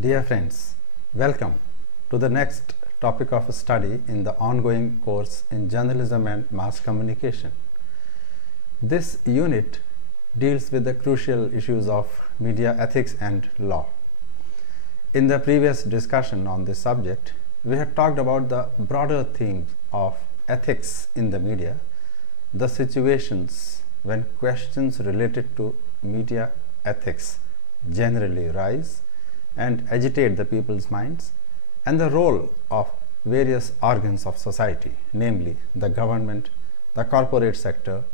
Dear friends, welcome to the next topic of study in the ongoing course in Journalism and Mass Communication. This unit deals with the crucial issues of media ethics and law. In the previous discussion on this subject, we had talked about the broader themes of ethics in the media, the situations when questions related to media ethics generally rise and agitate the people's minds, and the role of various organs of society, namely the government, the corporate sector,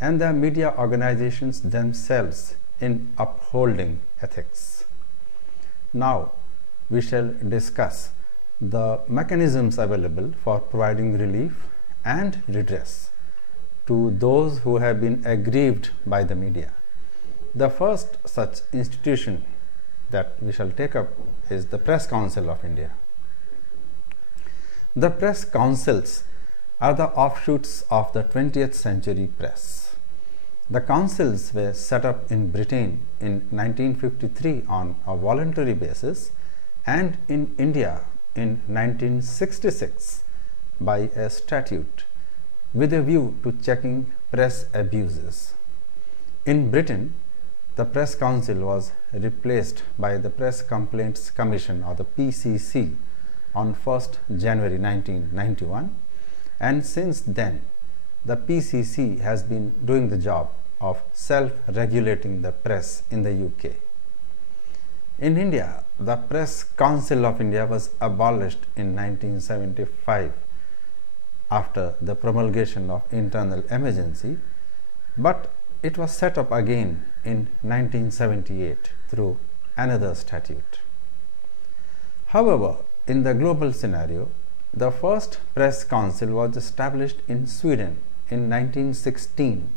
and the media organizations themselves in upholding ethics. Now, we shall discuss the mechanisms available for providing relief and redress to those who have been aggrieved by the media. The first such institution that we shall take up is the Press Council of India. The press councils are the offshoots of the 20th century press. The councils were set up in Britain in 1953 on a voluntary basis and in India in 1966 by a statute with a view to checking press abuses. In Britain, the Press Council was replaced by the Press Complaints Commission, or the PCC, on 1st January 1991, and since then the PCC has been doing the job of self-regulating the press in the UK. In India, the Press Council of India was abolished in 1975 after the promulgation of internal emergency, but it was set up again in 1978 through another statute. However, in the global scenario, the first Press Council was established in Sweden in 1916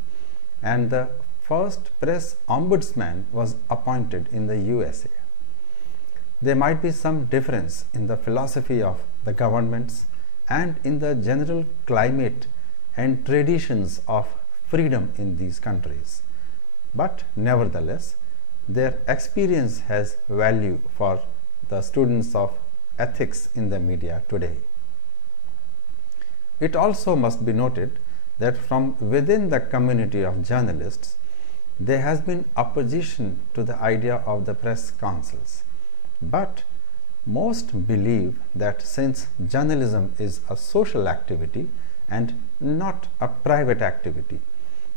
and the first Press Ombudsman was appointed in the USA. There might be some difference in the philosophy of the governments and in the general climate and traditions of freedom in these countries, but nevertheless their experience has value for the students of ethics in the media today. It also must be noted that from within the community of journalists there has been opposition to the idea of the press councils, but most believe that since journalism is a social activity and not a private activity,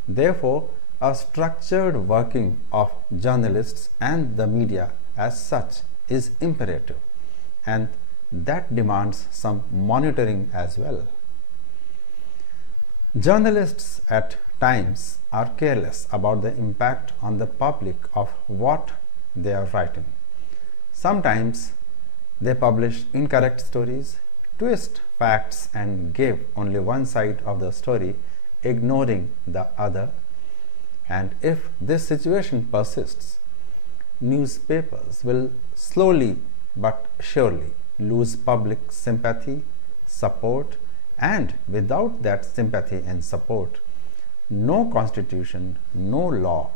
therefore a structured working of journalists and the media as such is imperative, and that demands some monitoring as well. Journalists at times are careless about the impact on the public of what they are writing. Sometimes they publish incorrect stories, twist facts and give only one side of the story, ignoring the other, and if this situation persists, newspapers will slowly but surely lose public sympathy, support, and without that sympathy and support, no constitution, no law,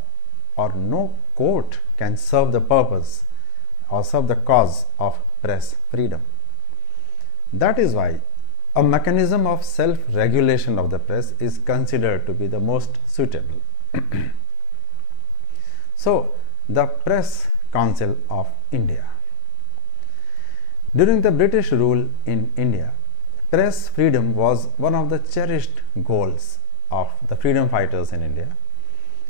or no court can serve the purpose or serve the cause of press freedom. That is why a mechanism of self-regulation of the press is considered to be the most suitable. So, the Press Council of India. During the British rule in India, press freedom was one of the cherished goals of the freedom fighters in India.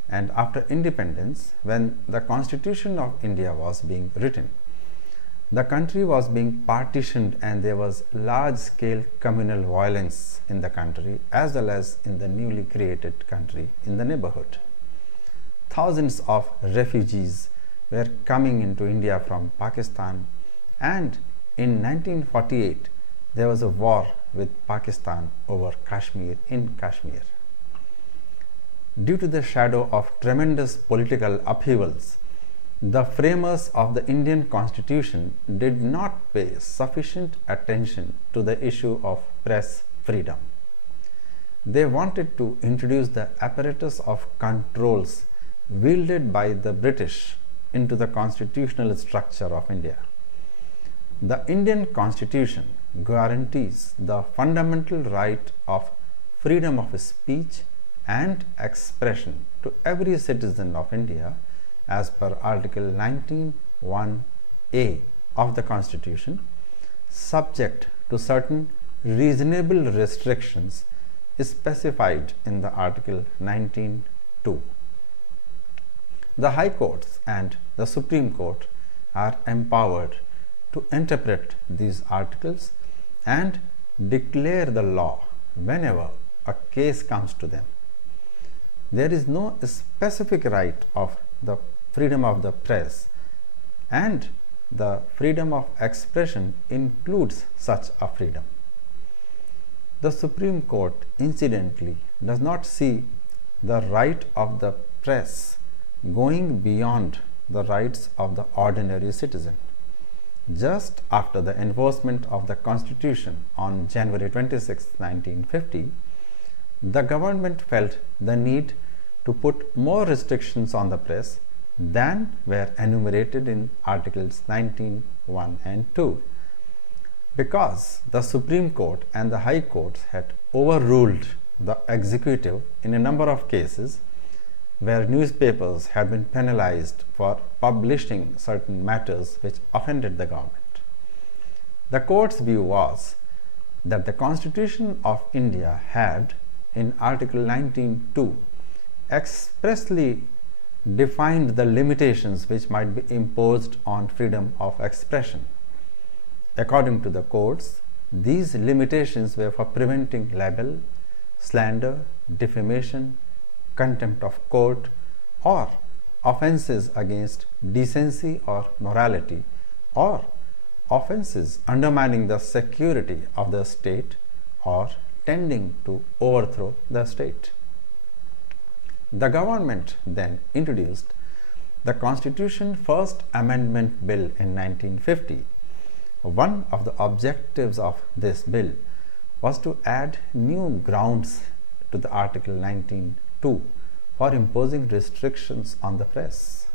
And after independence, when the Constitution of India was being written, the country was being partitioned and there was large-scale communal violence in the country as well as in the newly created country in the neighborhood. Thousands of refugees were coming into India from Pakistan, and in 1948 there was a war with Pakistan over Kashmir in Kashmir. Due to the shadow of tremendous political upheavals, the framers of the Indian Constitution did not pay sufficient attention to the issue of press freedom. They wanted to introduce the apparatus of controls wielded by the British into the constitutional structure of India. The Indian Constitution guarantees the fundamental right of freedom of speech and expression to every citizen of India as per Article 19(1)(a) of the Constitution, subject to certain reasonable restrictions specified in the Article 19(2). The High Courts and the Supreme Court are empowered to interpret these articles and declare the law whenever a case comes to them. There is no specific right of the freedom of the press, and the freedom of expression includes such a freedom. The Supreme Court, incidentally, does not see the right of the press going beyond the rights of the ordinary citizen. Just after the enforcement of the Constitution on January 26, 1950, the government felt the need to put more restrictions on the press than were enumerated in Articles 19(1) and 2, because the Supreme Court and the High Courts had overruled the executive in a number of cases where newspapers had been penalized for publishing certain matters which offended the government. The court's view was that the Constitution of India had, in Article 19(2), expressly defined the limitations which might be imposed on freedom of expression. According to the courts, these limitations were for preventing libel, slander, defamation, contempt of court, or offences against decency or morality, or offences undermining the security of the state or tending to overthrow the state. The government then introduced the Constitution First Amendment Bill in 1950. One of the objectives of this bill was to add new grounds to the Article 19(2) for imposing restrictions on the press.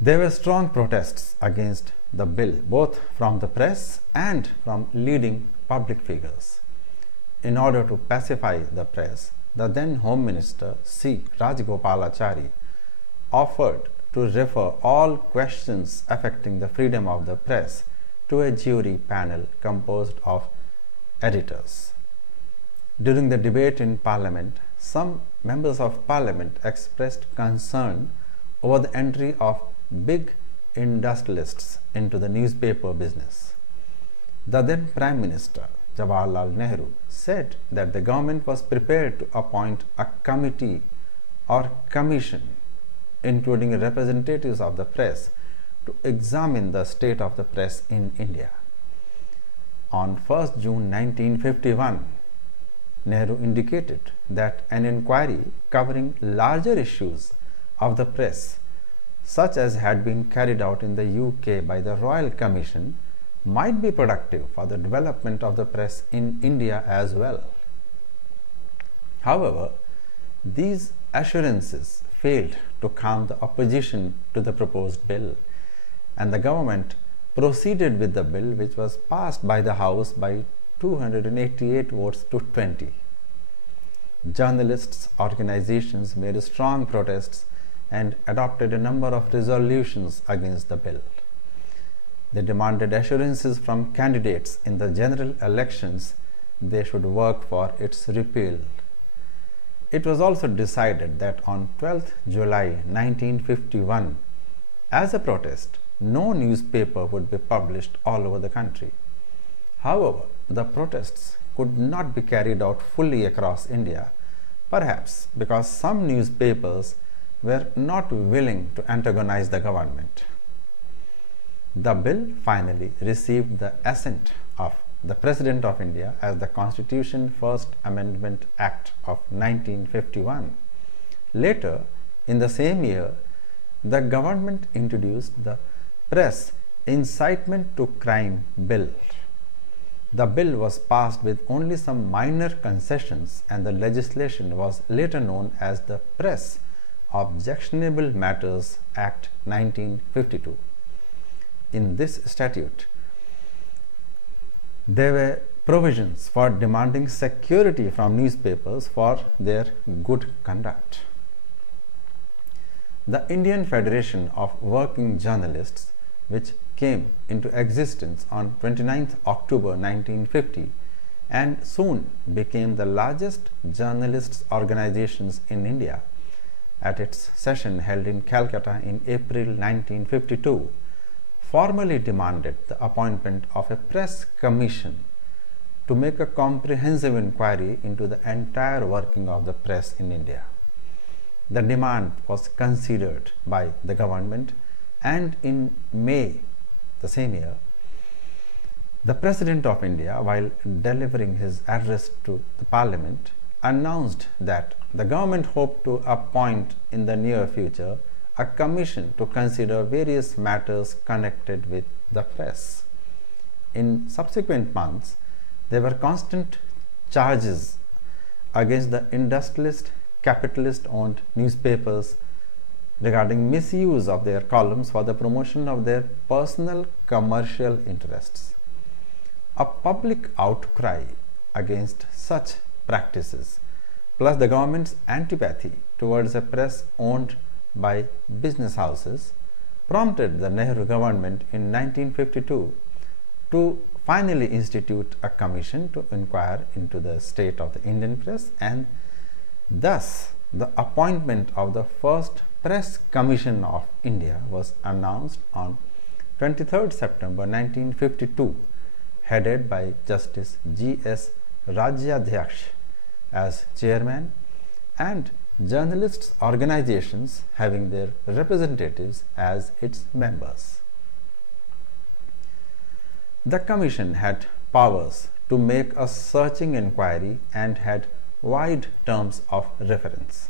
There were strong protests against the bill, both from the press and from leading public figures. In order to pacify the press, the then Home Minister C. Rajagopalachari offered to refer all questions affecting the freedom of the press to a jury panel composed of editors. During the debate in Parliament, some members of Parliament expressed concern over the entry of big industrialists into the newspaper business. The then Prime Minister, Jawaharlal Nehru, said that the government was prepared to appoint a committee or commission, including representatives of the press, to examine the state of the press in India. On 1st June 1951, Nehru indicated that an inquiry covering larger issues of the press, such as had been carried out in the UK by the Royal Commission, might be productive for the development of the press in India as well. However, these assurances failed to calm the opposition to the proposed bill, and the government proceeded with the bill, which was passed by the House by 288 votes to 20. Journalists' organizations made strong protests and adopted a number of resolutions against the bill. They demanded assurances from candidates in the general elections they should work for its repeal. It was also decided that on 12th July 1951, as a protest, no newspaper would be published all over the country. However, the protests could not be carried out fully across India, perhaps because some newspapers were not willing to antagonize the government. The bill finally received the assent of the President of India as the Constitution First Amendment Act of 1951. Later, in the same year, the government introduced the Press Incitement to Crime Bill. The bill was passed with only some minor concessions, and the legislation was later known as the Press Objectionable Matters Act 1952. in this statute, there were provisions for demanding security from newspapers for their good conduct. The Indian Federation of Working Journalists, which came into existence on 29th October 1950 and soon became the largest journalists' organizations in India, at its session held in Calcutta in April 1952, formally demanded the appointment of a press commission to make a comprehensive inquiry into the entire working of the press in India. The demand was considered by the government, and in May the same year, the President of India, while delivering his address to the Parliament, announced that the government hoped to appoint in the near future a commission to consider various matters connected with the press. In subsequent months, there were constant charges against the industrialist, capitalist-owned newspapers regarding misuse of their columns for the promotion of their personal commercial interests. A public outcry against such practices, plus the government's antipathy towards a press owned by business houses, prompted the Nehru government in 1952 to finally institute a commission to inquire into the state of the Indian press, and thus the appointment of the first Press Commission of India was announced on 23rd September 1952, headed by Justice G.S. Rajyadhyaksh as chairman, and journalists' organizations having their representatives as its members. The commission had powers to make a searching inquiry and had wide terms of reference.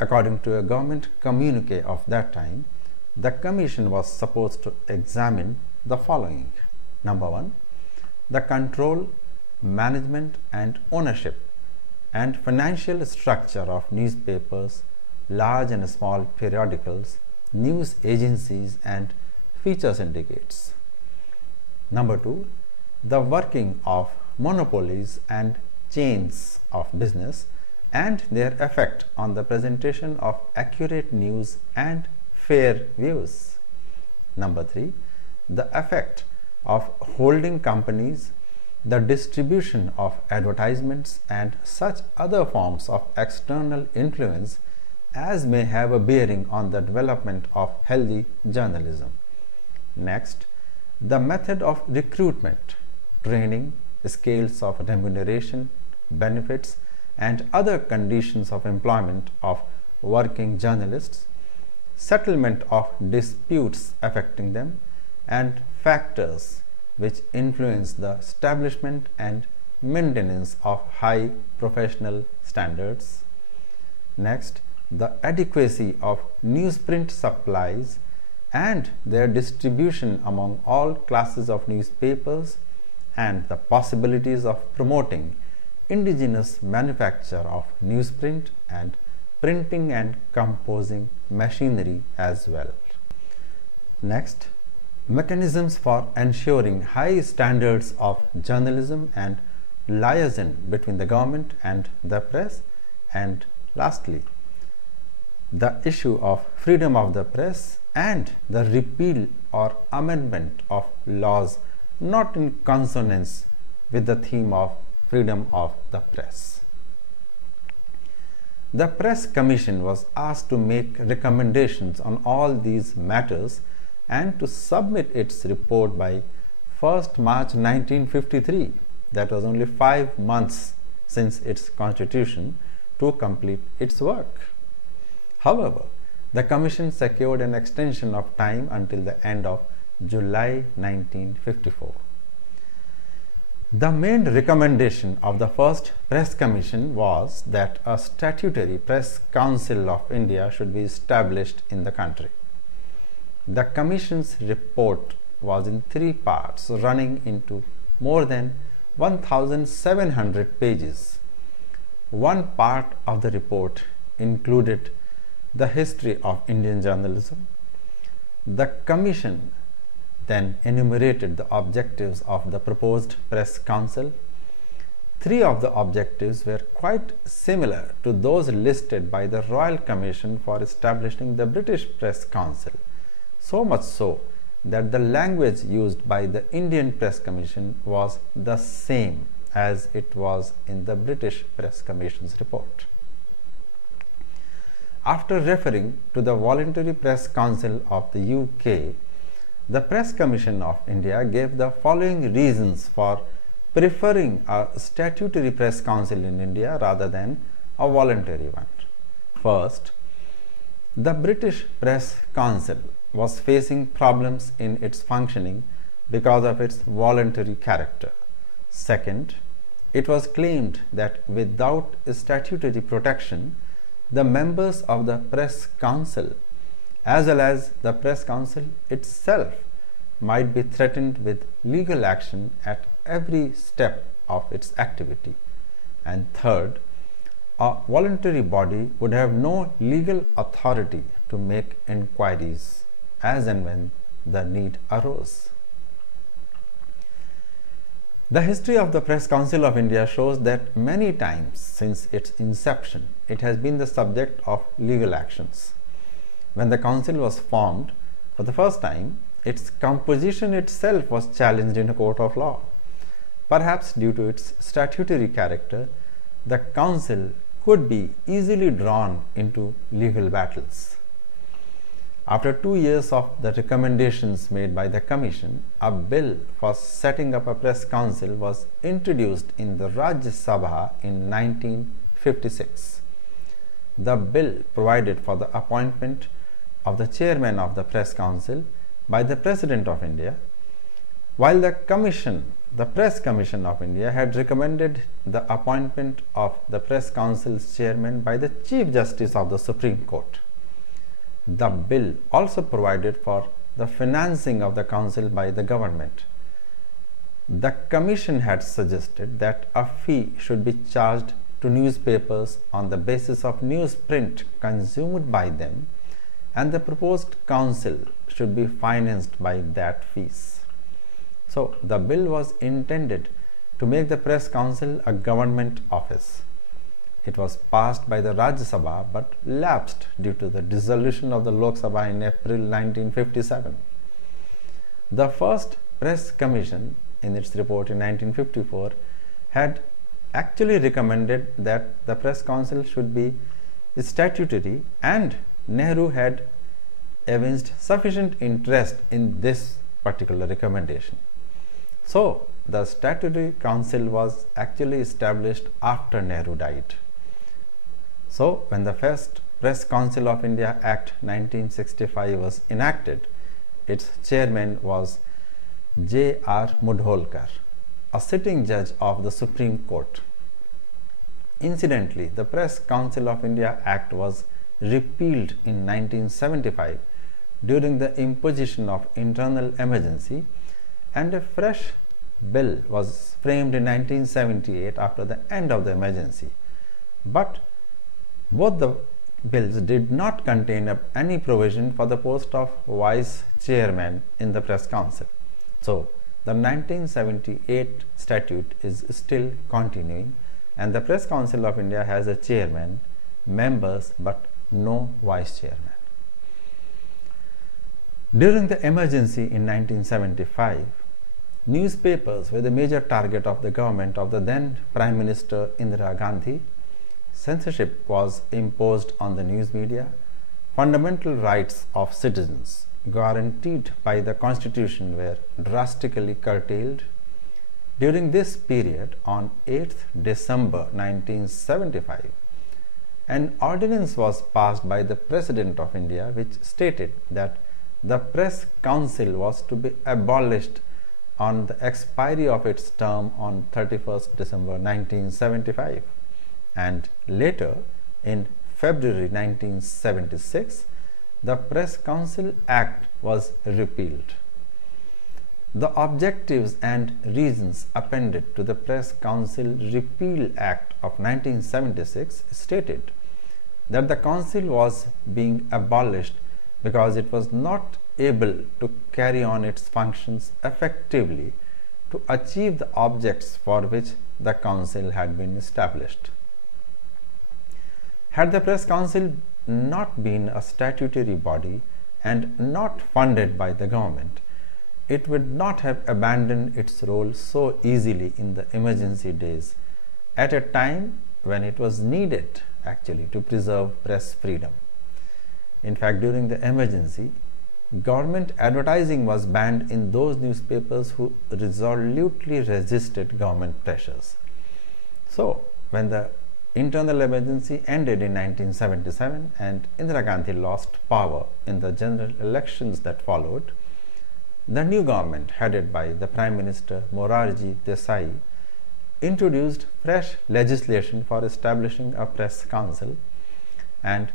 According to a government communique of that time, the commission was supposed to examine the following. Number 1, the control, management and ownership and financial structure of newspapers, large and small periodicals, news agencies and feature syndicates. Number 2, the working of monopolies and chains of business and their effect on the presentation of accurate news and fair views. Number 3, the effect of holding companies, the distribution of advertisements and such other forms of external influence as may have a bearing on the development of healthy journalism. Next, the method of recruitment, training, scales of remuneration, benefits and other conditions of employment of working journalists, settlement of disputes affecting them, and factors which influence the establishment and maintenance of high professional standards. Next, the adequacy of newsprint supplies and their distribution among all classes of newspapers, and the possibilities of promoting indigenous manufacture of newsprint and printing and composing machinery as well. Next, mechanisms for ensuring high standards of journalism and liaison between the government and the press, and lastly, the issue of freedom of the press and the repeal or amendment of laws not in consonance with the theme of freedom of the press. The Press Commission was asked to make recommendations on all these matters and to submit its report by 1st March 1953, that was only 5 months since its constitution, to complete its work. However, the Commission secured an extension of time until the end of July 1954. The main recommendation of the first Press Commission was that a statutory Press Council of India should be established in the country. The Commission's report was in 3 parts, running into more than 1,700 pages. One part of the report included the history of Indian journalism. The Commission then enumerated the objectives of the proposed press council. Three of the objectives were quite similar to those listed by the Royal Commission for establishing the British Press Council, so much so that the language used by the Indian Press Commission was the same as it was in the British Press Commission's report. After referring to the Voluntary Press Council of the UK, the Press Commission of India gave the following reasons for preferring a statutory press council in India rather than a voluntary one. First, the British Press Council was facing problems in its functioning because of its voluntary character. Second, it was claimed that without statutory protection, the members of the Press Council as well as the Press Council itself might be threatened with legal action at every step of its activity. And third, a voluntary body would have no legal authority to make inquiries as and when the need arose. The history of the Press Council of India shows that many times since its inception, it has been the subject of legal actions. When the council was formed for the first time, its composition itself was challenged in a court of law. Perhaps due to its statutory character, the council could be easily drawn into legal battles. After 2 years of the recommendations made by the Commission, a bill for setting up a press council was introduced in the Rajya Sabha in 1956. The bill provided for the appointment of the chairman of the press council by the President of India, while the Press Commission of India had recommended the appointment of the press council's chairman by the Chief Justice of the Supreme Court. The bill also provided for the financing of the council by the government. The Commission had suggested that a fee should be charged to newspapers on the basis of newsprint consumed by them, and the proposed council should be financed by that fees. So, the bill was intended to make the Press Council a government office. It was passed by the Rajya Sabha but lapsed due to the dissolution of the Lok Sabha in April 1957. The first Press Commission, in its report in 1954, had actually recommended that the Press Council should be statutory, and Nehru had evinced sufficient interest in this particular recommendation. So, the Statutory Council was actually established after Nehru died. So, when the first Press Council of India Act 1965 was enacted, its chairman was J.R. Mudholkar, a sitting judge of the Supreme Court. Incidentally, the Press Council of India Act was repealed in 1975 during the imposition of internal emergency, and a fresh bill was framed in 1978 after the end of the emergency. But both the bills did not contain any provision for the post of vice chairman in the Press Council. So, the 1978 statute is still continuing, and the Press Council of India has a chairman, members, but no vice chairman. During the emergency in 1975, newspapers were the major target of the government of the then Prime Minister Indira Gandhi. Censorship was imposed on the news media. Fundamental rights of citizens guaranteed by the Constitution were drastically curtailed. During this period, on 8th December 1975, an ordinance was passed by the President of India which stated that the Press Council was to be abolished on the expiry of its term on 31st December 1975, and later in February 1976, the Press Council Act was repealed. The objectives and reasons appended to the Press Council Repeal Act of 1976 stated that the council was being abolished because it was not able to carry on its functions effectively to achieve the objects for which the council had been established. Had the Press Council not been a statutory body and not funded by the government, it would not have abandoned its role so easily in the emergency days, at a time when it was needed actually to preserve press freedom. In fact, during the emergency, government advertising was banned in those newspapers who resolutely resisted government pressures. So, when the internal emergency ended in 1977 and Indira Gandhi lost power in the general elections that followed, the new government, headed by the Prime Minister Morarji Desai, introduced fresh legislation for establishing a press council, and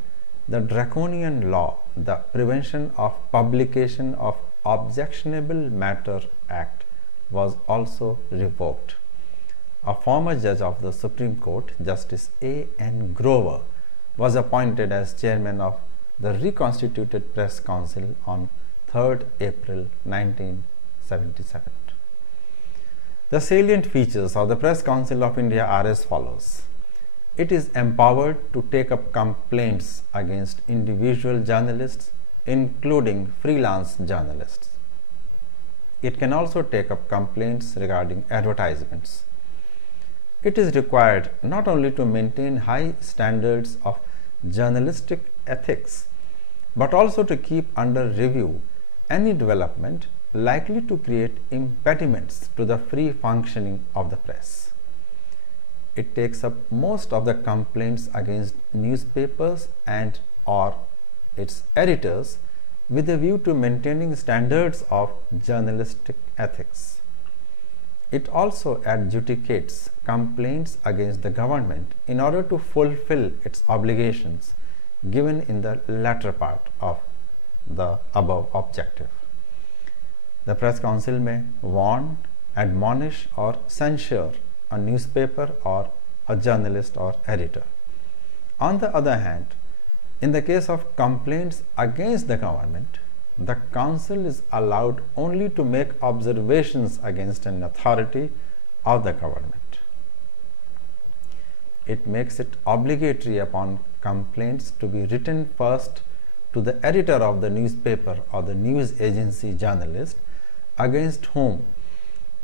the draconian law, the Prevention of Publication of Objectionable Matter Act, was also revoked. A former judge of the Supreme Court, Justice A. N. Grover, was appointed as chairman of the reconstituted Press Council on 3rd April 1977. The salient features of the Press Council of India are as follows. It is empowered to take up complaints against individual journalists, including freelance journalists. It can also take up complaints regarding advertisements. It is required not only to maintain high standards of journalistic ethics, but also to keep under review any development likely to create impediments to the free functioning of the press. It takes up most of the complaints against newspapers and or its editors with a view to maintaining standards of journalistic ethics. It also adjudicates complaints against the government in order to fulfill its obligations given in the latter part of the above objective. The Press Council may warn, admonish or censure a newspaper or a journalist or editor. On the other hand, in the case of complaints against the government, the council is allowed only to make observations against an authority of the government. It makes it obligatory upon complaints to be written first to the editor of the newspaper or the news agency journalist against whom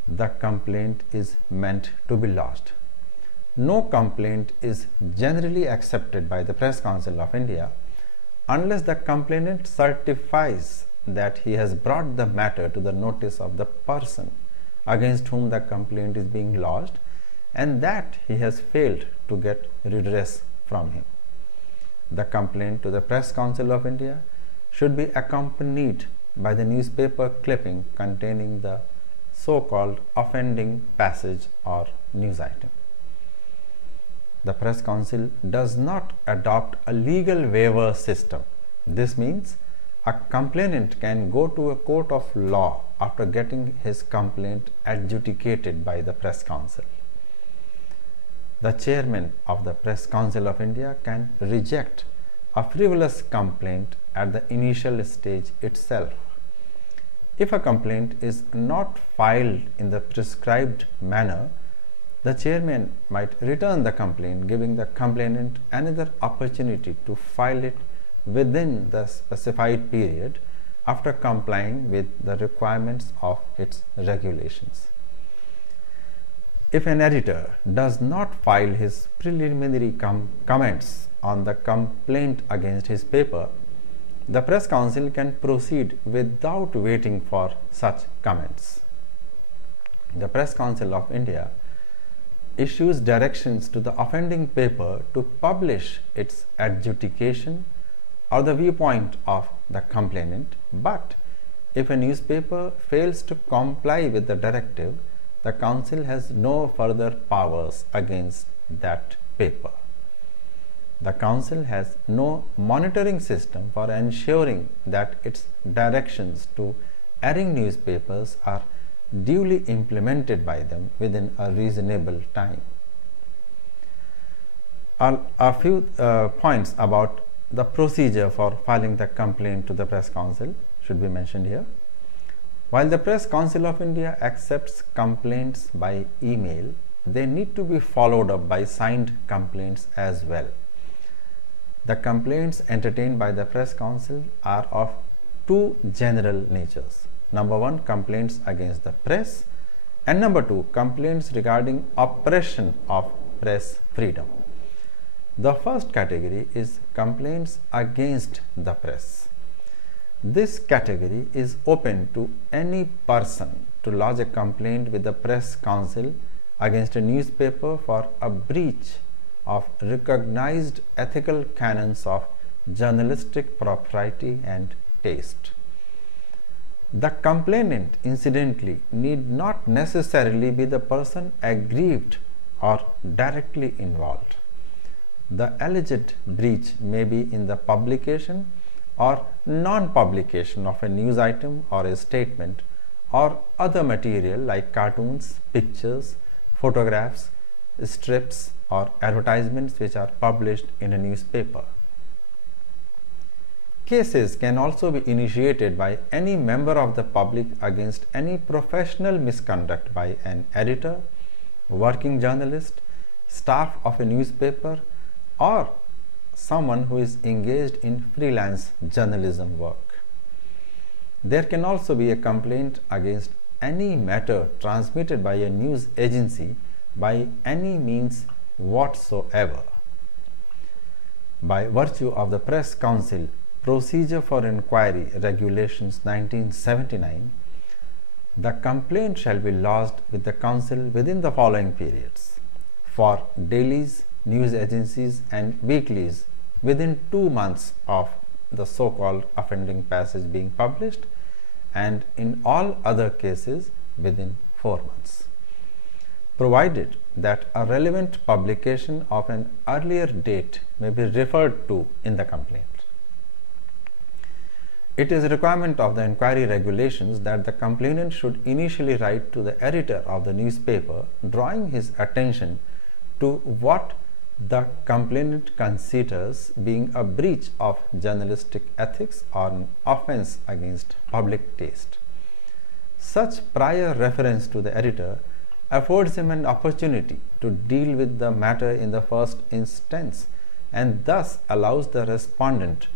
the complaint is meant to be lodged. No complaint is generally accepted by the Press Council of India unless the complainant certifies that he has brought the matter to the notice of the person against whom the complaint is being lodged and that he has failed to get redress from him. The complaint to the Press Council of India should be accompanied by the newspaper clipping containing the so-called offending passage or news item. The Press Council does not adopt a legal waiver system. This means a complainant can go to a court of law after getting his complaint adjudicated by the Press Council. The chairman of the Press Council of India can reject a frivolous complaint at the initial stage itself. If a complaint is not filed in the prescribed manner, the chairman might return the complaint, giving the complainant another opportunity to file it within the specified period after complying with the requirements of its regulations. If an editor does not file his preliminary comments on the complaint against his paper, the Press Council can proceed without waiting for such comments. The Press Council of India issues directions to the offending paper to publish its adjudication or the viewpoint of the complainant, but if a newspaper fails to comply with the directive, the Council has no further powers against that paper. The Council has no monitoring system for ensuring that its directions to erring newspapers are duly implemented by them within a reasonable time. A few points about the procedure for filing the complaint to the Press Council should be mentioned here. While the Press Council of India accepts complaints by email, they need to be followed up by signed complaints as well. The complaints entertained by the Press Council are of two general natures. Number one, complaints against the press, and number two, complaints regarding oppression of press freedom. The first category is complaints against the press. This category is open to any person to lodge a complaint with the Press Council against a newspaper for a breach of recognized ethical canons of journalistic propriety and taste. The complainant, incidentally, need not necessarily be the person aggrieved or directly involved. The alleged breach may be in the publication or non-publication of a news item or a statement or other material like cartoons, pictures, photographs, strips or advertisements which are published in a newspaper. Cases can also be initiated by any member of the public against any professional misconduct by an editor, working journalist, staff of a newspaper, or someone who is engaged in freelance journalism work. There can also be a complaint against any matter transmitted by a news agency by any means whatsoever. By virtue of the Press Council Procedure for Inquiry Regulations 1979, the complaint shall be lodged with the Council within the following periods: for dailies, news agencies and weeklies within 2 months of the so-called offending passage being published, and in all other cases within 4 months, provided that a relevant publication of an earlier date may be referred to in the complaint. It is a requirement of the inquiry regulations that the complainant should initially write to the editor of the newspaper, drawing his attention to what the complainant considers being a breach of journalistic ethics or an offense against public taste. Such prior reference to the editor affords him an opportunity to deal with the matter in the first instance, and thus allows the respondent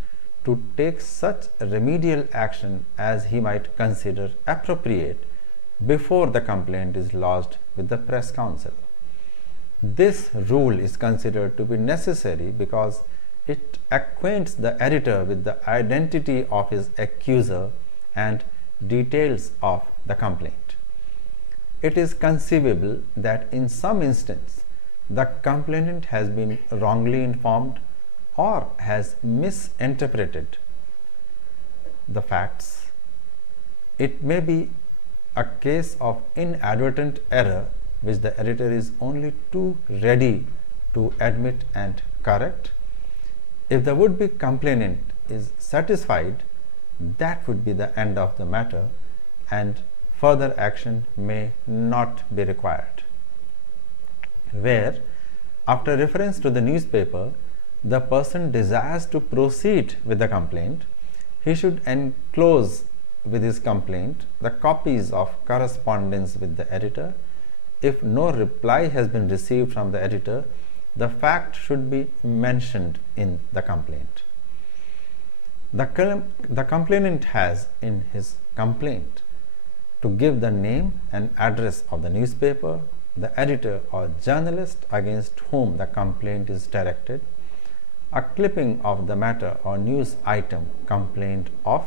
to take such remedial action as he might consider appropriate before the complaint is lodged with the Press Council. This rule is considered to be necessary because it acquaints the editor with the identity of his accuser and details of the complaint. It is conceivable that in some instance the complainant has been wrongly informed or has misinterpreted the facts. It may be a case of inadvertent error which the editor is only too ready to admit and correct. If the would-be complainant is satisfied, that would be the end of the matter and further action may not be required. Where, after reference to the newspaper, the person desires to proceed with the complaint, he should enclose with his complaint the copies of correspondence with the editor. If no reply has been received from the editor, the fact should be mentioned in the complaint. The complainant has in his complaint to give the name and address of the newspaper, the editor or journalist against whom the complaint is directed, a clipping of the matter or news item complained of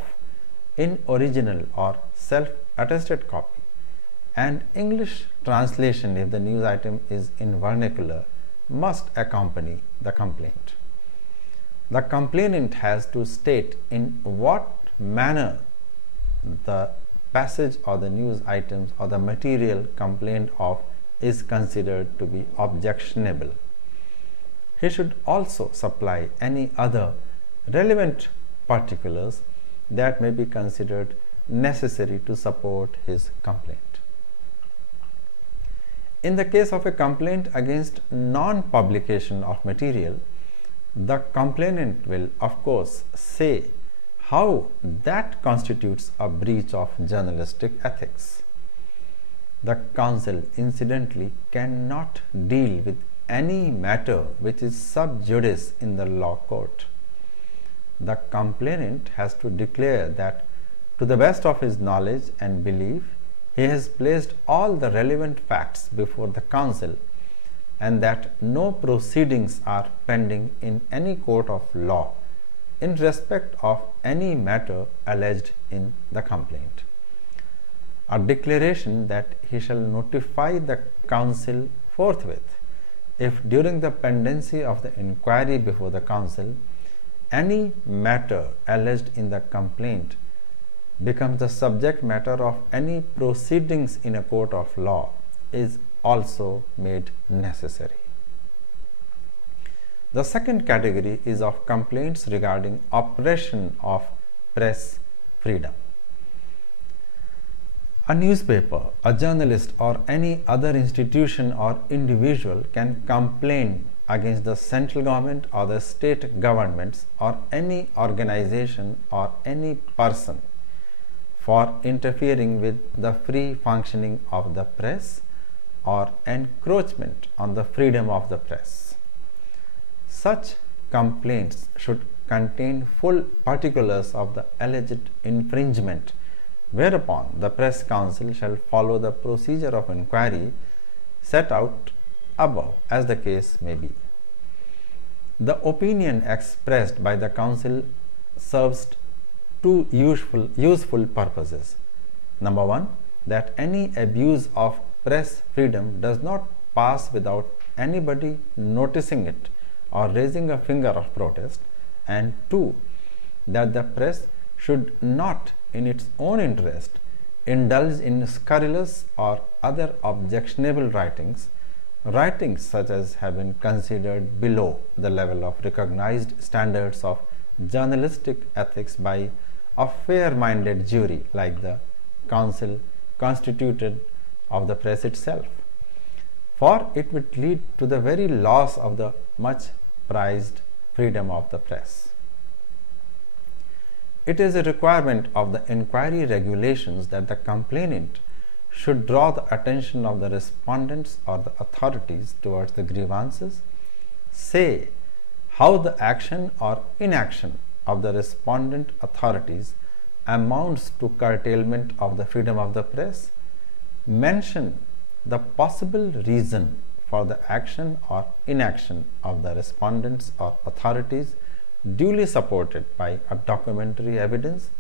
in original or self-attested copy, and English translation if the news item is in vernacular must accompany the complaint. The complainant has to state in what manner the passage or the news items or the material complained of is considered to be objectionable. He should also supply any other relevant particulars that may be considered necessary to support his complaint. In the case of a complaint against non-publication of material, The complainant will, of course, say how that constitutes a breach of journalistic ethics. The counsel, incidentally, cannot deal with any matter which is sub judice in the law court. The complainant has to declare that, to the best of his knowledge and belief, he has placed all the relevant facts before the counsel, and that no proceedings are pending in any court of law in respect of any matter alleged in the complaint. A declaration that he shall notify the counsel forthwith if during the pendency of the inquiry before the counsel any matter alleged in the complaint becomes the subject matter of any proceedings in a court of law is also made necessary. The second category is of complaints regarding oppression of press freedom. A newspaper, a journalist, or any other institution or individual can complain against the central government or the state governments or any organization or any person for interfering with the free functioning of the press or encroachment on the freedom of the press. Such complaints should contain full particulars of the alleged infringement, whereupon the press counsel shall follow the procedure of inquiry set out above, as the case may be. The opinion expressed by the counsel serves two useful purposes. Number one, that any abuse of press freedom does not pass without anybody noticing it or raising a finger of protest, and two, that the press should not in its own interest indulge in scurrilous or other objectionable writings such as have been considered below the level of recognized standards of journalistic ethics by a fair-minded jury like the council constituted of the press itself, for it would lead to the very loss of the much prized freedom of the press. It is a requirement of the inquiry regulations that the complainant should draw the attention of the respondents or the authorities towards the grievances, say how the action or inaction of the respondent authorities amounts to curtailment of the freedom of the press, mention the possible reason for the action or inaction of the respondents or authorities duly supported by a documentary evidence,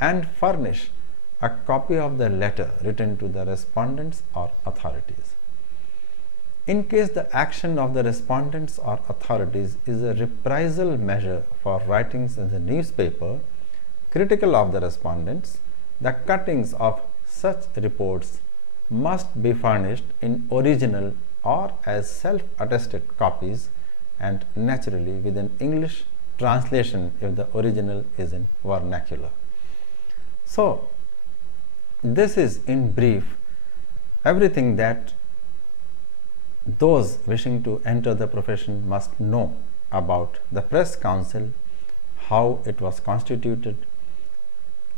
and furnish a copy of the letter written to the respondents or authorities. In case the action of the respondents or authorities is a reprisal measure for writings in the newspaper critical of the respondents, the cuttings of such reports must be furnished in original or as self-attested copies, and naturally with an English translation if the original is in vernacular. So, this is in brief everything that those wishing to enter the profession must know about the press council, how it was constituted,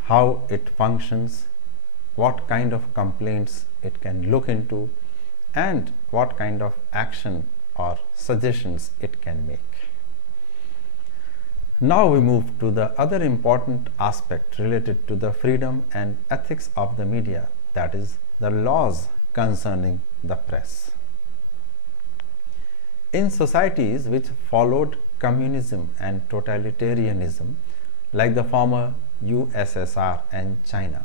how it functions, what kind of complaints it can look into, and what kind of action or suggestions it can make. Now we move to the other important aspect related to the freedom and ethics of the media, that is, the laws concerning the press. In societies which followed communism and totalitarianism, like the former USSR and China,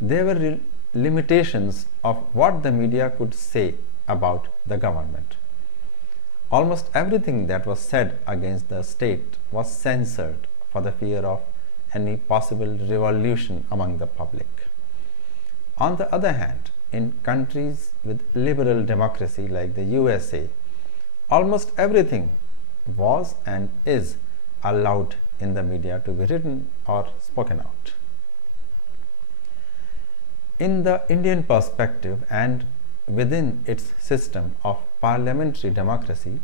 there were limitations of what the media could say about the government. Almost everything that was said against the state was censored for the fear of any possible revolution among the public. On the other hand, in countries with liberal democracy like the USA, almost everything was and is allowed in the media to be written or spoken out. In the Indian perspective and within its system of parliamentary democracy,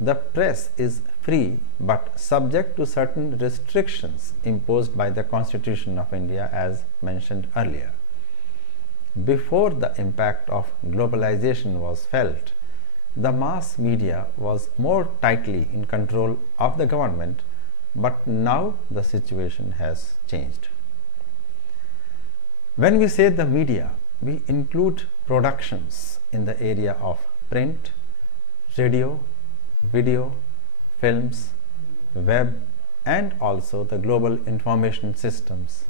the press is free but subject to certain restrictions imposed by the Constitution of India as mentioned earlier. Before the impact of globalization was felt, the mass media was more tightly in control of the government, but now the situation has changed. When we say the media, we include productions in the area of print, radio, video, films, web, and also the global information systems.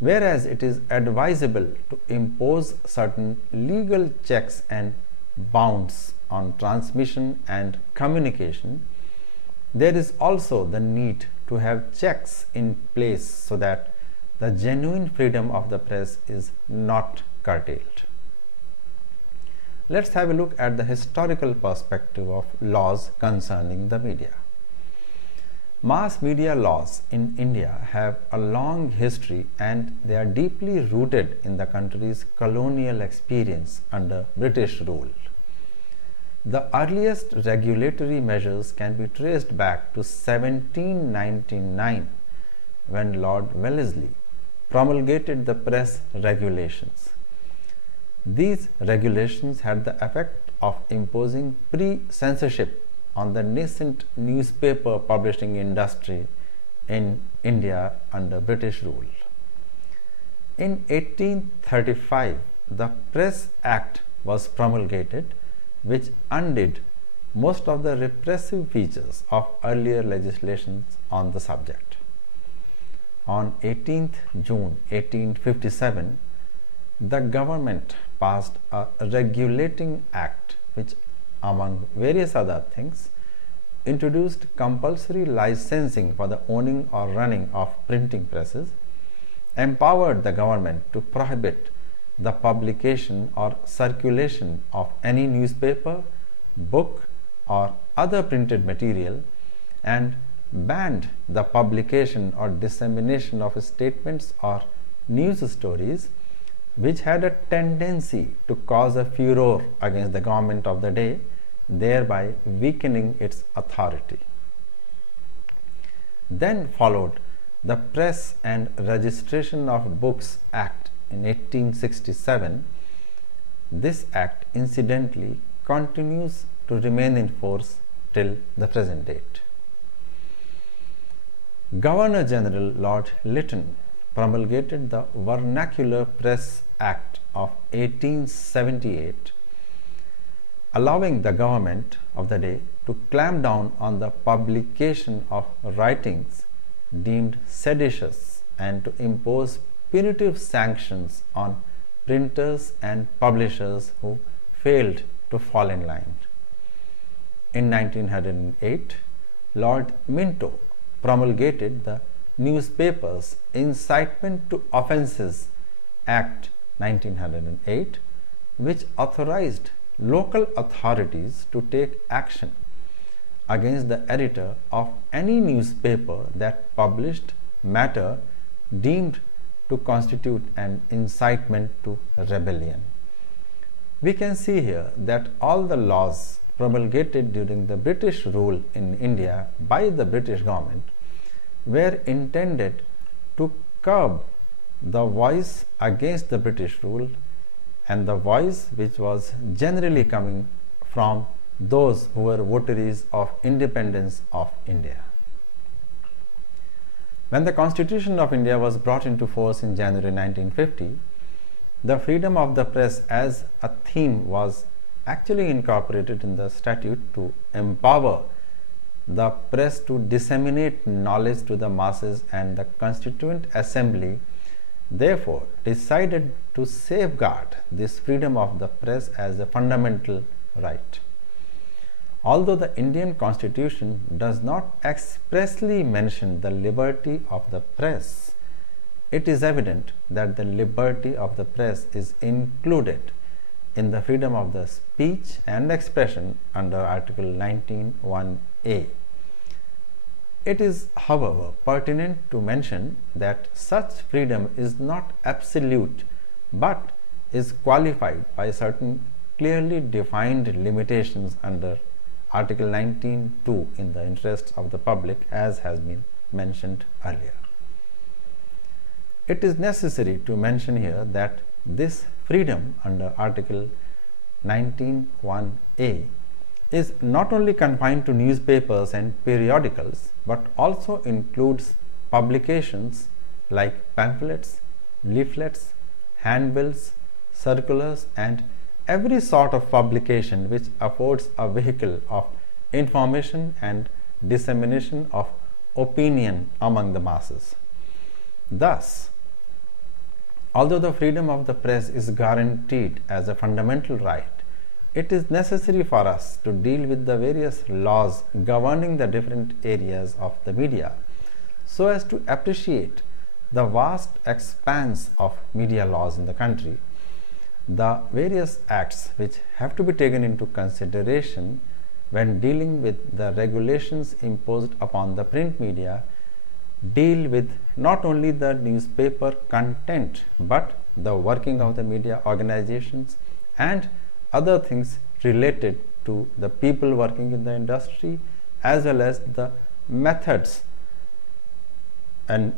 Whereas it is advisable to impose certain legal checks and bounds on transmission and communication, there is also the need to have checks in place so that the genuine freedom of the press is not curtailed. Let's have a look at the historical perspective of laws concerning the media. Mass media laws in India have a long history and they are deeply rooted in the country's colonial experience under British rule. The earliest regulatory measures can be traced back to 1799 when Lord Wellesley promulgated the press regulations. These regulations had the effect of imposing pre-censorship on the nascent newspaper publishing industry in India under British rule. In 1835, the Press Act was promulgated, which undid most of the repressive features of earlier legislations on the subject. On 18th June 1857, the government passed a regulating act which, among various other things, introduced compulsory licensing for the owning or running of printing presses, empowered the government to prohibit the publication or circulation of any newspaper, book, or other printed material, and banned the publication or dissemination of statements or news stories which had a tendency to cause a furor against the government of the day, thereby weakening its authority. Then followed the Press and Registration of Books Act in 1867. This act incidentally continues to remain in force till the present date. Governor General Lord Lytton promulgated the Vernacular Press Act of 1878, allowing the government of the day to clamp down on the publication of writings deemed seditious and to impose punitive sanctions on printers and publishers who failed to fall in line. In 1908, Lord Minto promulgated the Newspapers Incitement to Offences Act 1908, which authorized local authorities to take action against the editor of any newspaper that published matter deemed to constitute an incitement to rebellion. We can see here that all the laws promulgated during the British rule in India by the British government were intended to curb the voice against the British rule and the voice which was generally coming from those who were votaries of independence of India. When the Constitution of India was brought into force in January 1950, the freedom of the press as a theme was actually incorporated in the statute to empower the press to disseminate knowledge to the masses, and the Constituent Assembly therefore decided to safeguard this freedom of the press as a fundamental right. Although the Indian Constitution does not expressly mention the liberty of the press, it is evident that the liberty of the press is included in the freedom of the speech and expression under Article 19(1)(a). It is, however, pertinent to mention that such freedom is not absolute but is qualified by certain clearly defined limitations under Article 19(2) in the interests of the public, as has been mentioned earlier. It is necessary to mention here that this freedom under Article 19(1)(a) is not only confined to newspapers and periodicals, but also includes publications like pamphlets, leaflets, handbills, circulars, and every sort of publication which affords a vehicle of information and dissemination of opinion among the masses. Thus, although the freedom of the press is guaranteed as a fundamental right, it is necessary for us to deal with the various laws governing the different areas of the media so as to appreciate the vast expanse of media laws in the country, the various acts which have to be taken into consideration when dealing with the regulations imposed upon the print media deal with not only the newspaper content but the working of the media organizations and other things related to the people working in the industry, as well as the methods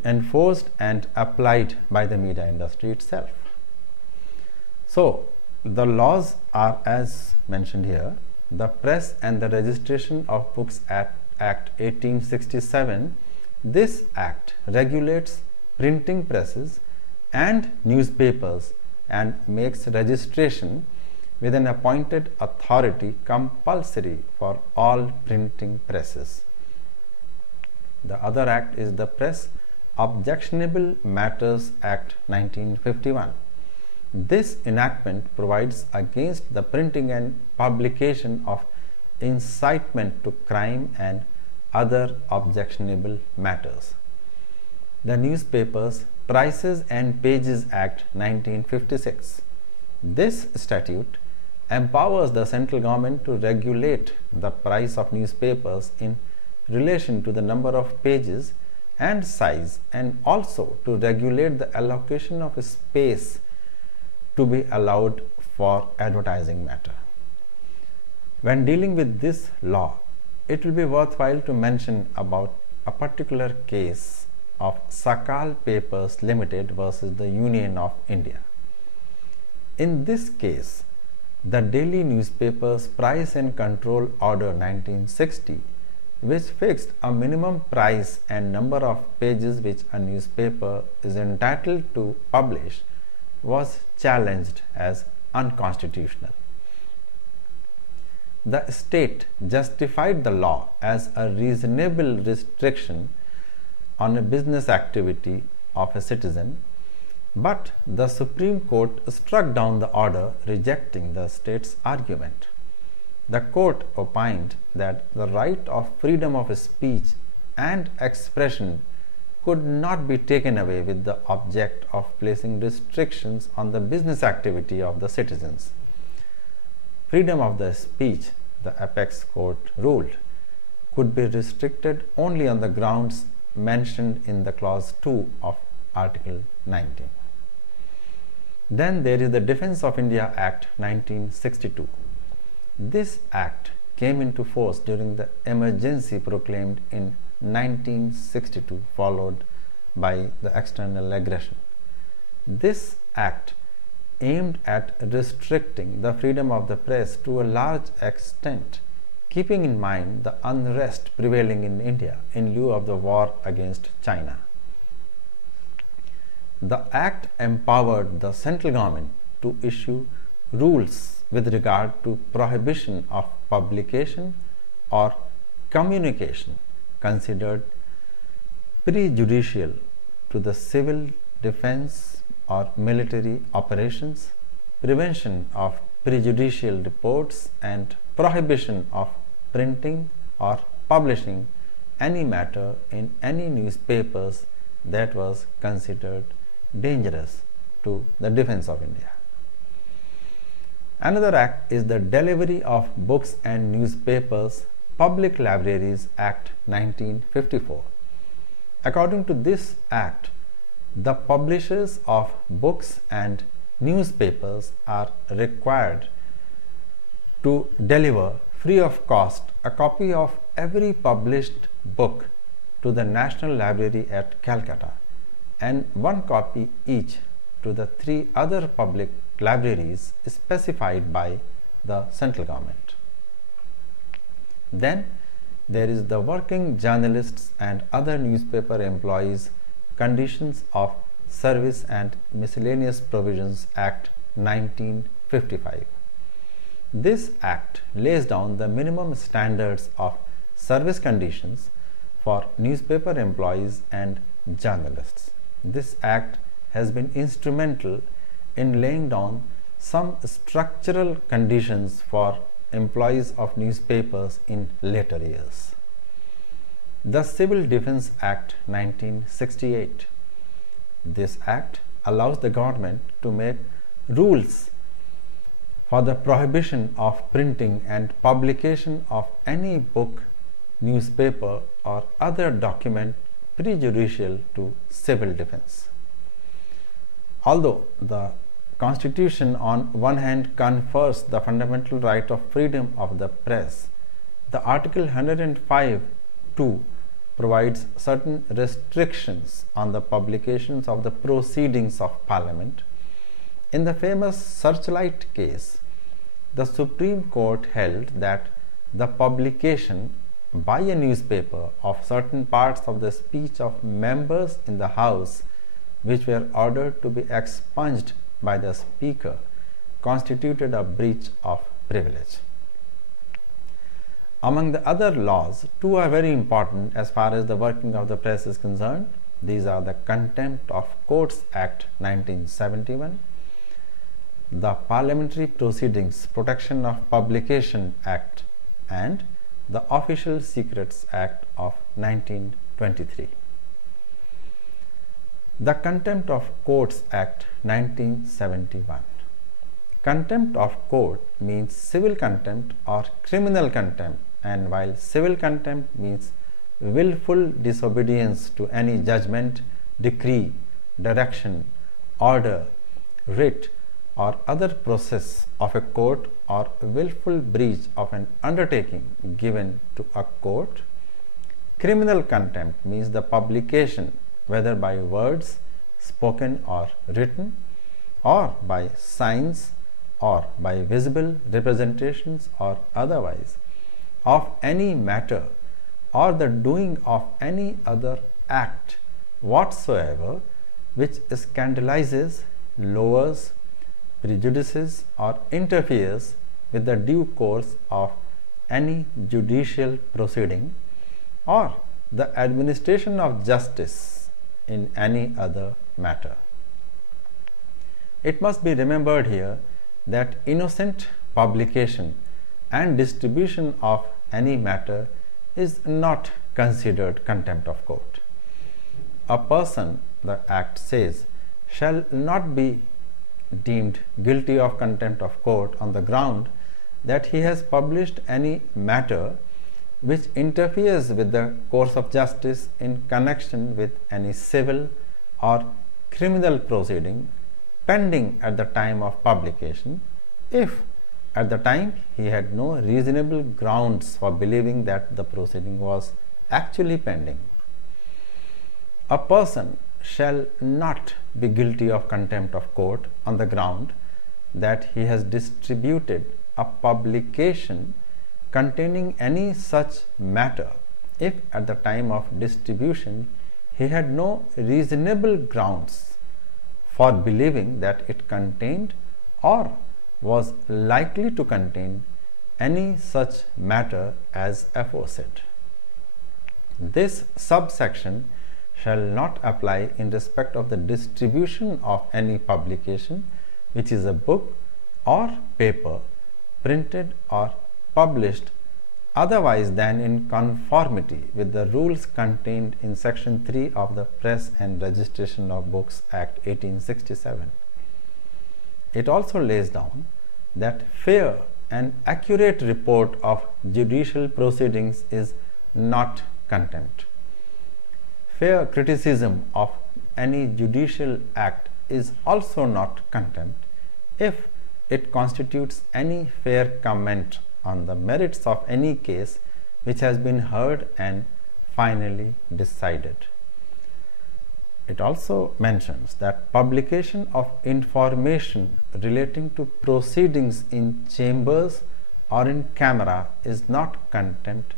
enforced and applied by the media industry itself. So, the laws are as mentioned here. The Press and the Registration of Books Act 1867. This act regulates printing presses and newspapers and makes registration with an appointed authority compulsory for all printing presses. The other act is the Press Objectionable Matters Act 1951. This enactment provides against the printing and publication of incitement to crime and other objectionable matters. The Newspapers Prices and Pages Act 1956. This statute empowers the central government to regulate the price of newspapers in relation to the number of pages and size, and also to regulate the allocation of space to be allowed for advertising matter. When dealing with this law, it will be worthwhile to mention about a particular case of Sakal Papers Limited versus the Union of India. In this case, the daily newspapers Price and Control Order 1960, which fixed a minimum price and number of pages which a newspaper is entitled to publish, was challenged as unconstitutional. The state justified the law as a reasonable restriction on a business activity of a citizen, but the Supreme Court struck down the order, rejecting the state's argument. The court opined that the right of freedom of speech and expression could not be taken away with the object of placing restrictions on the business activity of the citizens. Freedom of the speech, the apex court ruled, could be restricted only on the grounds mentioned in the clause 2 of Article 19. Then there is the Defence of India Act 1962. This act came into force during the emergency proclaimed in 1962, followed by the external aggression. This act aimed at restricting the freedom of the press to a large extent, keeping in mind the unrest prevailing in India in lieu of the war against China. The act empowered the central government to issue rules with regard to prohibition of publication or communication considered prejudicial to the civil defense or military operations, prevention of prejudicial reports, and prohibition of printing or publishing any matter in any newspapers that was considered dangerous to the defense of India. Another act is the Delivery of Books and Newspapers Public Libraries Act 1954. According to this act, the publishers of books and newspapers are required to deliver free of cost a copy of every published book to the National Library at Calcutta and one copy each to the 3 other public libraries specified by the central government. Then there is the Working Journalists and Other Newspaper Employees Conditions of Service and Miscellaneous Provisions Act 1955. This act lays down the minimum standards of service conditions for newspaper employees and journalists. This act has been instrumental in laying down some structural conditions for employees of newspapers in later years. The Civil Defense Act 1968. This act allows the government to make rules for the prohibition of printing and publication of any book, newspaper, or other document prejudicial to civil defense. Although the Constitution on one hand confers the fundamental right of freedom of the press, the Article 105(2) provides certain restrictions on the publications of the proceedings of Parliament. In the famous Searchlight case, the Supreme Court held that the publication by a newspaper of certain parts of the speech of members in the House which were ordered to be expunged by the Speaker constituted a breach of privilege. Among the other laws, 2 are very important as far as the working of the press is concerned. These are the Contempt of Courts Act 1971, the Parliamentary Proceedings Protection of Publication Act, and the Official Secrets Act of 1923. The Contempt of Courts Act 1971. Contempt of court means civil contempt or criminal contempt, and while civil contempt means willful disobedience to any judgment, decree, direction, order, writ, or other process of a court, or willful breach of an undertaking given to a court. Criminal contempt means the publication, whether by words spoken or written, or by signs, or by visible representations or otherwise, of any matter or the doing of any other act whatsoever which scandalizes, lowers, prejudices, or interferes with the due course of any judicial proceeding or the administration of justice in any other matter. It must be remembered here that innocent publication and distribution of any matter is not considered contempt of court. A person, the Act says, shall not be deemed guilty of contempt of court on the ground that he has published any matter which interferes with the course of justice in connection with any civil or criminal proceeding pending at the time of publication, if at the time he had no reasonable grounds for believing that the proceeding was actually pending. A person shall not be guilty of contempt of court on the ground that he has distributed a publication containing any such matter if at the time of distribution he had no reasonable grounds for believing that it contained or was likely to contain any such matter as aforesaid. This subsection shall not apply in respect of the distribution of any publication which is a book or paper printed or published otherwise than in conformity with the rules contained in Section 3 of the Press and Registration of Books Act 1867. It also lays down that fair and accurate report of judicial proceedings is not contempt. Fair criticism of any judicial act is also not contempt if it constitutes any fair comment on the merits of any case which has been heard and finally decided. It also mentions that publication of information relating to proceedings in chambers or in camera is not contempt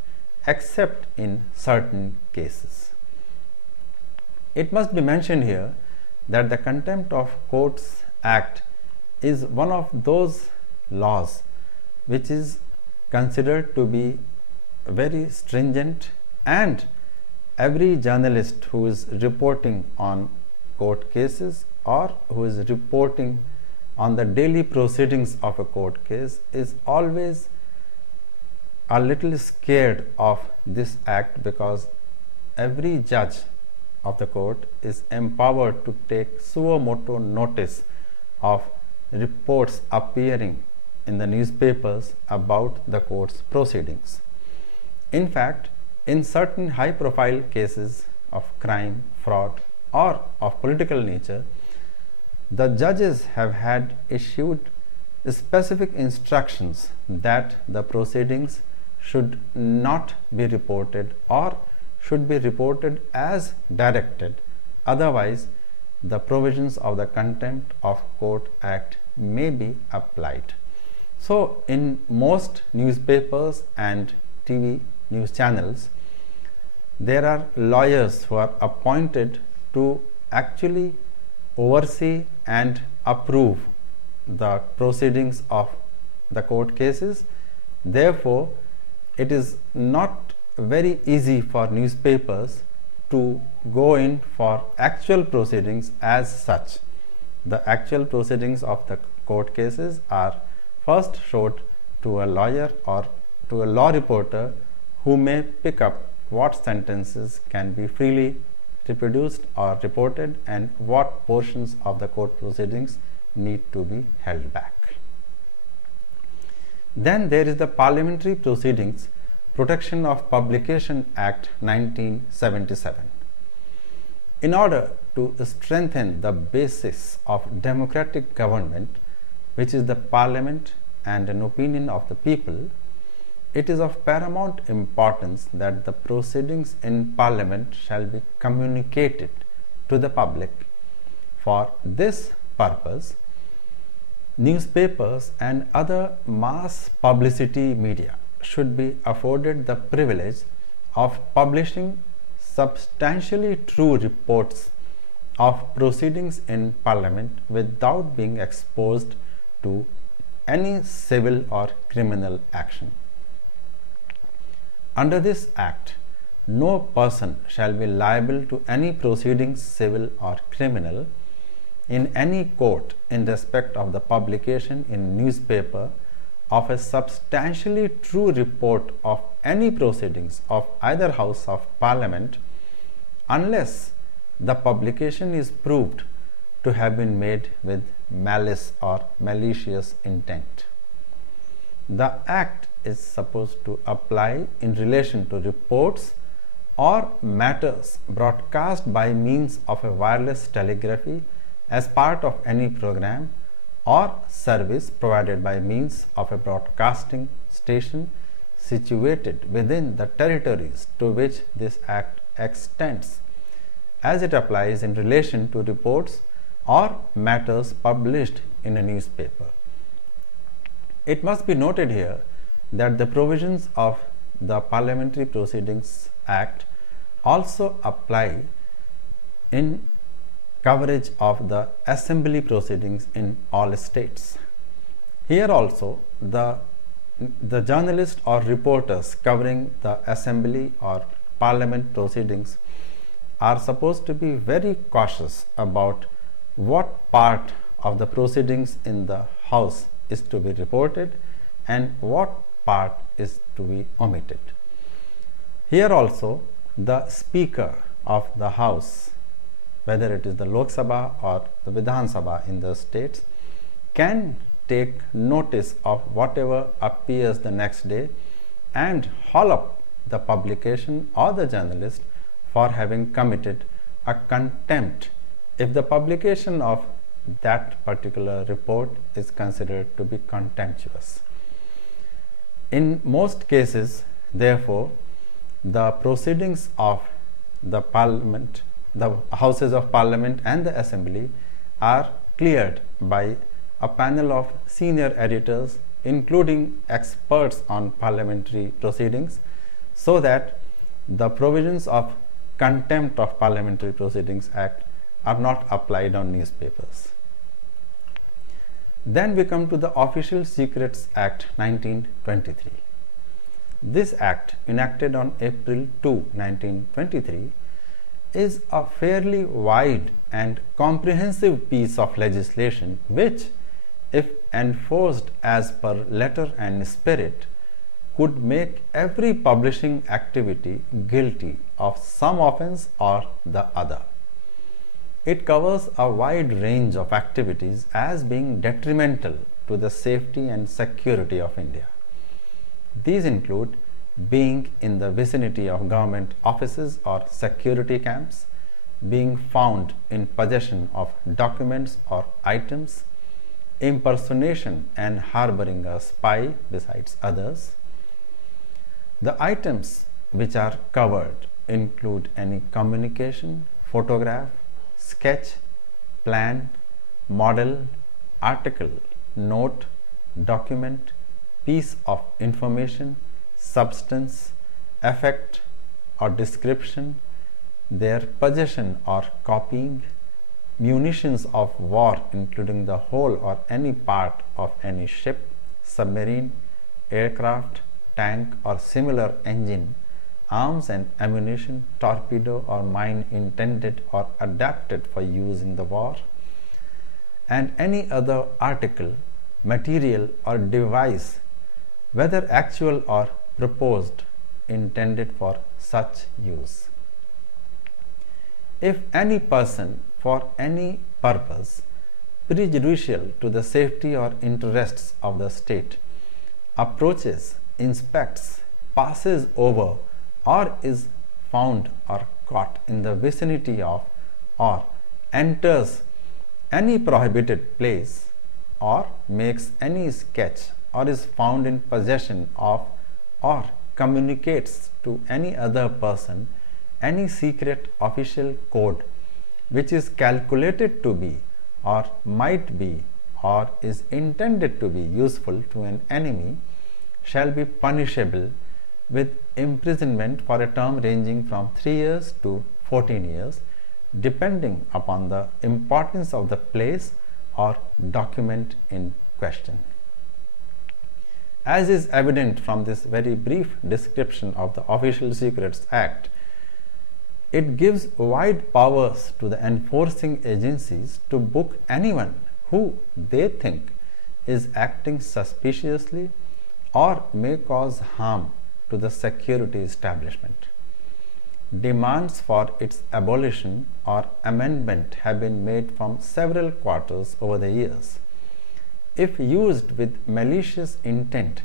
except in certain cases. It must be mentioned here that the Contempt of Courts Act is one of those laws which is considered to be very stringent, and every journalist who is reporting on court cases or who is reporting on the daily proceedings of a court case is always a little scared of this act, because every judge of the court is empowered to take suo motu notice of reports appearing in the newspapers about the court's proceedings. In fact, in certain high profile cases of crime, fraud, or of political nature, the judges have had issued specific instructions that the proceedings should not be reported or should be reported as directed, otherwise the provisions of the Contempt of Court Act may be applied. So, in most newspapers and TV news channels, there are lawyers who are appointed to actually oversee and approve the proceedings of the court cases. Therefore, it is not very easy for newspapers to go in for actual proceedings as such. The actual proceedings of the court cases are first showed to a lawyer or to a law reporter who may pick up what sentences can be freely reproduced or reported and what portions of the court proceedings need to be held back. Then there is the Parliamentary Proceedings Protection of Publication Act 1977. In order to strengthen the basis of democratic government, which is the Parliament and an opinion of the people, it is of paramount importance that the proceedings in Parliament shall be communicated to the public. For this purpose, newspapers and other mass publicity media should be afforded the privilege of publishing substantially true reports of proceedings in Parliament without being exposed to any civil or criminal action. Under this Act, no person shall be liable to any proceedings, civil or criminal, in any court in respect of the publication in newspaper of a substantially true report of any proceedings of either House of Parliament, unless the publication is proved to have been made with malice or malicious intent. The Act is supposed to apply in relation to reports or matters broadcast by means of a wireless telegraphy as part of any program or service provided by means of a broadcasting station situated within the territories to which this Act extends, as it applies in relation to reports or matters published in a newspaper. It must be noted here that the provisions of the Parliamentary Proceedings Act also apply in coverage of the assembly proceedings in all states. Here also, the journalists or reporters covering the assembly or parliament proceedings are supposed to be very cautious about what part of the proceedings in the House is to be reported and what part is to be omitted. Here also, the Speaker of the House, whether it is the Lok Sabha or the Vidhan Sabha in the states, can take notice of whatever appears the next day and haul up the publication or the journalist for having committed a contempt if the publication of that particular report is considered to be contemptuous. In most cases, therefore, the proceedings of the Parliament, the Houses of Parliament and the Assembly are cleared by a panel of senior editors, including experts on parliamentary proceedings, so that the provisions of Contempt of Parliamentary Proceedings Act are not applied on newspapers. Then we come to the Official Secrets Act 1923. This act, enacted on April 2, 1923, is a fairly wide and comprehensive piece of legislation which, if enforced as per letter and spirit, could make every publishing activity guilty of some offense or the other. It covers a wide range of activities as being detrimental to the safety and security of India. These include being in the vicinity of government offices or security camps, being found in possession of documents or items, impersonation and harboring a spy besides others. The items which are covered include any communication, photograph, sketch, plan, model, article, note, document, piece of information, substance, effect or description, their possession or copying, munitions of war including the whole or any part of any ship, submarine, aircraft, tank or similar engine, arms and ammunition, torpedo or mine intended or adapted for use in the war, and any other article, material or device, whether actual or proposed, intended for such use. If any person for any purpose prejudicial to the safety or interests of the state approaches, inspects, passes over or is found or caught in the vicinity of or enters any prohibited place or makes any sketch or is found in possession of or communicates to any other person any secret official code which is calculated to be or might be or is intended to be useful to an enemy shall be punishable with imprisonment for a term ranging from 3 years to 14 years, depending upon the importance of the place or document in question. As is evident from this very brief description of the Official Secrets Act, it gives wide powers to the enforcing agencies to book anyone who they think is acting suspiciously or may cause harm to the security establishment. Demands for its abolition or amendment have been made from several quarters over the years. If used with malicious intent,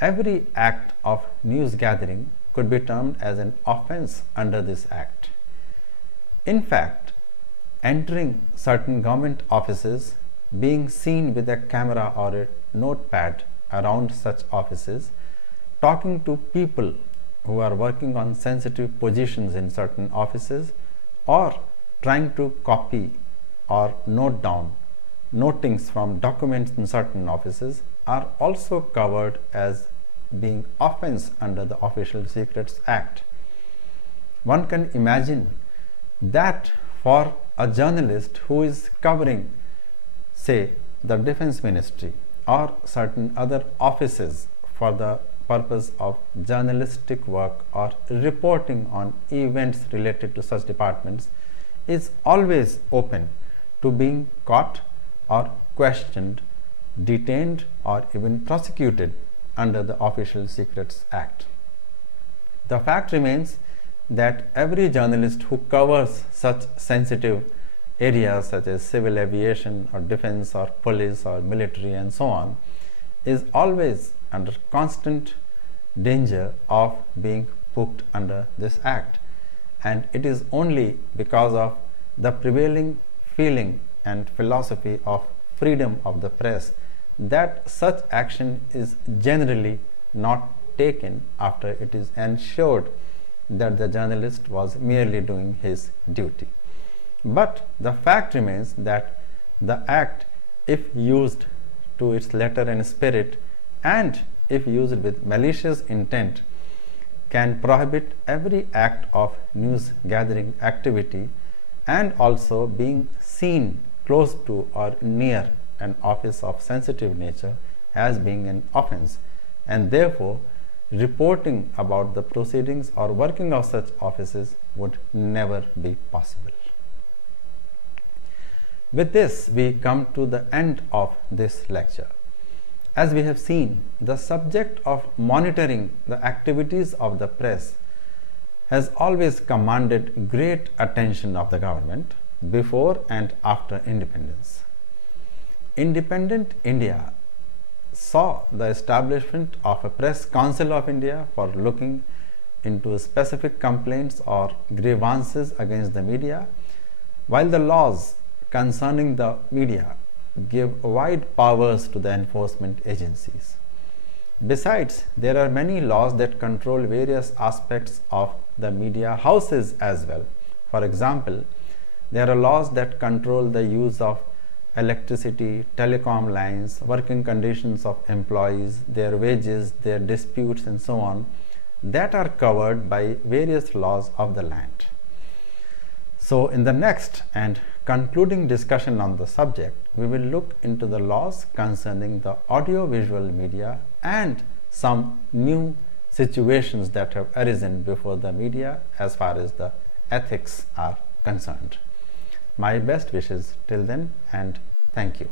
every act of news gathering could be termed as an offense under this act. In fact, entering certain government offices, being seen with a camera or a notepad around such offices, talking to people who are working on sensitive positions in certain offices, or trying to copy or note down notings from documents in certain offices are also covered as being offense under the Official Secrets Act. One can imagine that for a journalist who is covering, say, the Defense Ministry or certain other offices for the purpose of journalistic work or reporting on events related to such departments, is always open to being caught or questioned, detained or even prosecuted under the Official Secrets Act. The fact remains that every journalist who covers such sensitive areas such as civil aviation or defense or police or military and so on is always under constant danger of being booked under this act, and it is only because of the prevailing feeling and philosophy of freedom of the press that such action is generally not taken after it is ensured that the journalist was merely doing his duty. But the fact remains that the act, if used to its letter and spirit, and if used with malicious intent, can prohibit every act of news gathering activity and also being seen close to or near an office of sensitive nature as being an offense, and therefore reporting about the proceedings or working of such offices would never be possible. With this, we come to the end of this lecture. As we have seen, the subject of monitoring the activities of the press has always commanded great attention of the government before and after independence. Independent India saw the establishment of a Press Council of India for looking into specific complaints or grievances against the media, while the laws concerning the media give wide powers to the enforcement agencies. Besides, there are many laws that control various aspects of the media houses as well. For example, there are laws that control the use of electricity, telecom lines, working conditions of employees, their wages, their disputes, and so on, that are covered by various laws of the land. So, in the next and concluding discussion on the subject, we will look into the laws concerning the audiovisual media and some new situations that have arisen before the media as far as the ethics are concerned. My best wishes till then, and thank you.